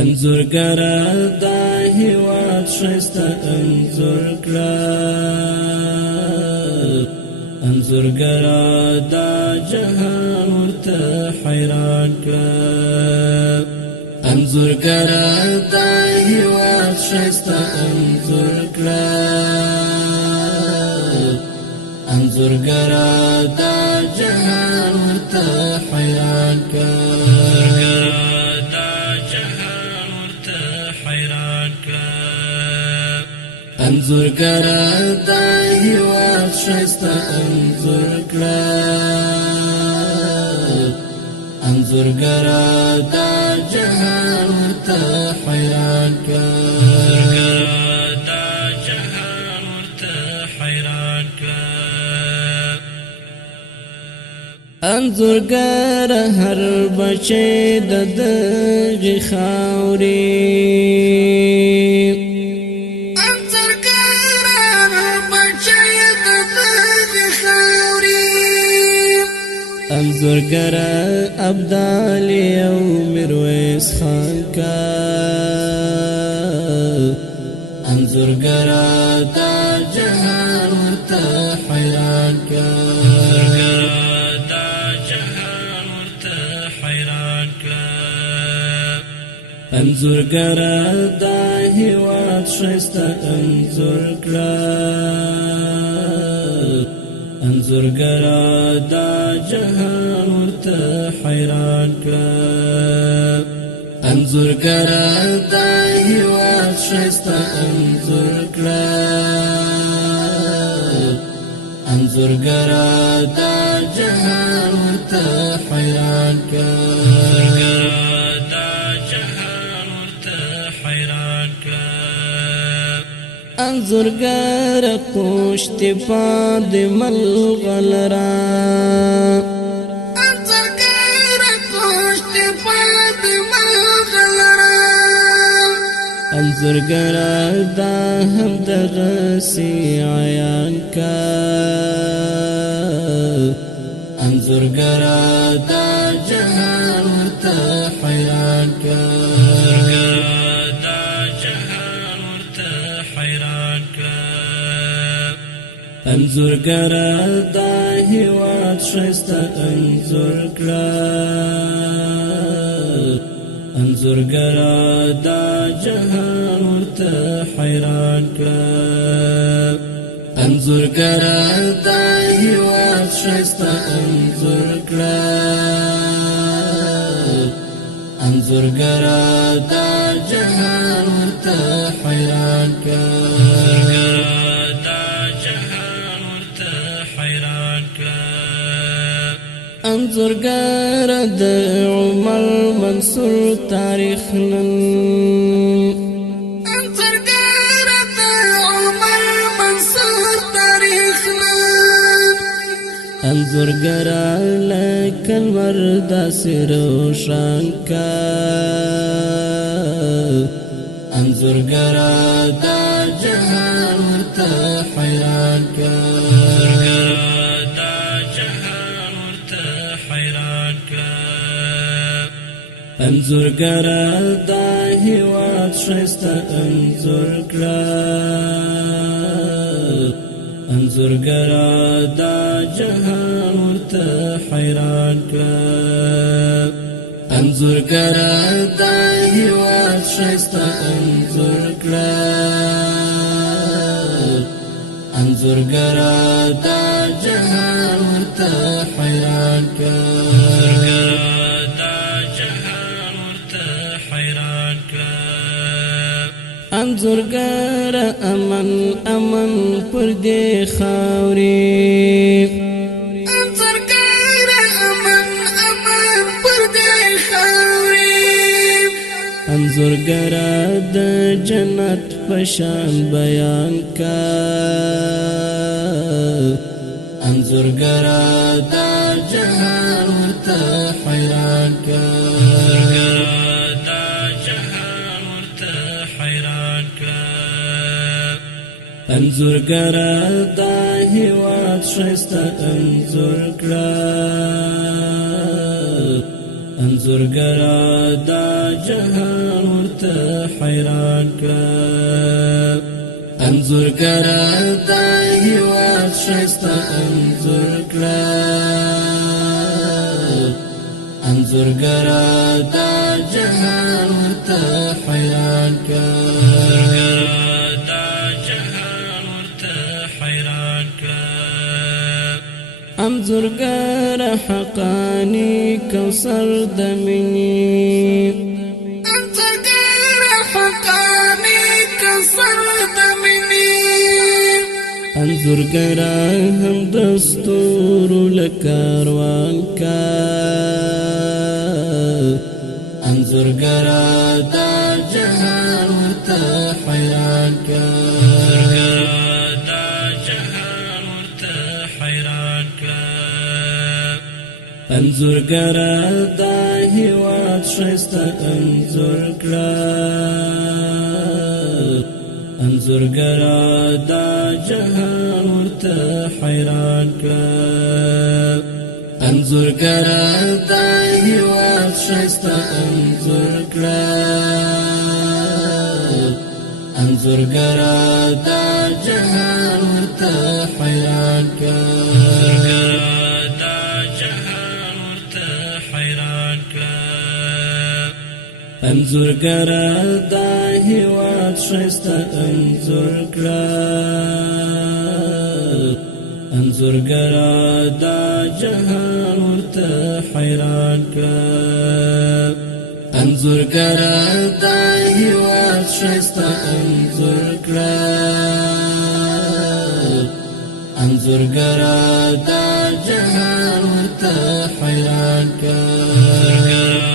انځورګره دا هیواد ښایسته انځور کړه انځورګره دا جهان ورته حیران کړه انځورګره دا هیواد ښایسته انځور کړه انځورګره دا جهان ورته حیران کړه انځورګره دا هیواد ښایسته انځور کړه انځورګره دا جهان ورته حیران کړه انځورګره هر بچی د دغې خاورې انځورګره ابدالي او میرویس خان کا انځورګره دا جهان ورته حیران کا انځورګره دا هیواد ښایسته انځور کړه انځورګره دا جهان ورته حیران کړه انځورګره دا هیواد ښایسته انځور کړه انځورګره دا جهان ورته حیران کړه انځورګره پوشت پاد ملغلرا انځورګره پوشت پاد ملغلرا انځورګره دا هم دغه سی عیان کا انځورګره دا جهان ورته حیران کا انځورګره دا هیواد ښایسته انځور کړه انځورګره دا جهان ورته حیران کړه انځورګره دا هیواد ښایسته انځور کړه انځورګره دا جهان ورته حیران کړه انځورګره د عمر منصور تاریخ نن انځورګره د عمر منصور تاریخ نن انځورګره لکه لمر داسې روښان کا انځورګره دا جهان ورته حیران کا انځورګره دا هیواد ښایسته انځور کړه انځورګره دا جهان ورته حیران کړه انځورګره دا هیواد ښایسته انځور کړه انځورګره دا جهان ورته حیران کړه انځورګره امن امن پر دې خاورې انځورګره امن امن پر دې خاورې انځورګره د جنت پشان بیان کا انځورګره دا جهان ورته حیران کا انځورګره دا هیواد ښایسته انځور کړه انځورګره دا جهان ورته حیران کړه انځورګره دا هیواد ښایسته انځور کړه انځورګره دا جهان ورته حیران کړه انځورګر حقانی کوثر د مینې انځورګر حقانی کوثر د مینې انځورګر هم دستور لکاروان کا انځورګر دا جهان ورته حیران کا انځورګره دا هیواد ښایسته انځور کړه انځورګره دا جهان ورته حیران کړه انځورګره دا هیواد ښایسته انځور کړه انځورګره دا جهان ورته حیران کړه انځورګره دا هیواد ښایسته انځور کړه انځورګره دا جهان ورته حیران کړه انځورګره دا هیواد ښایسته انځور کړه انځورګره دا جهان ورته حیران کړه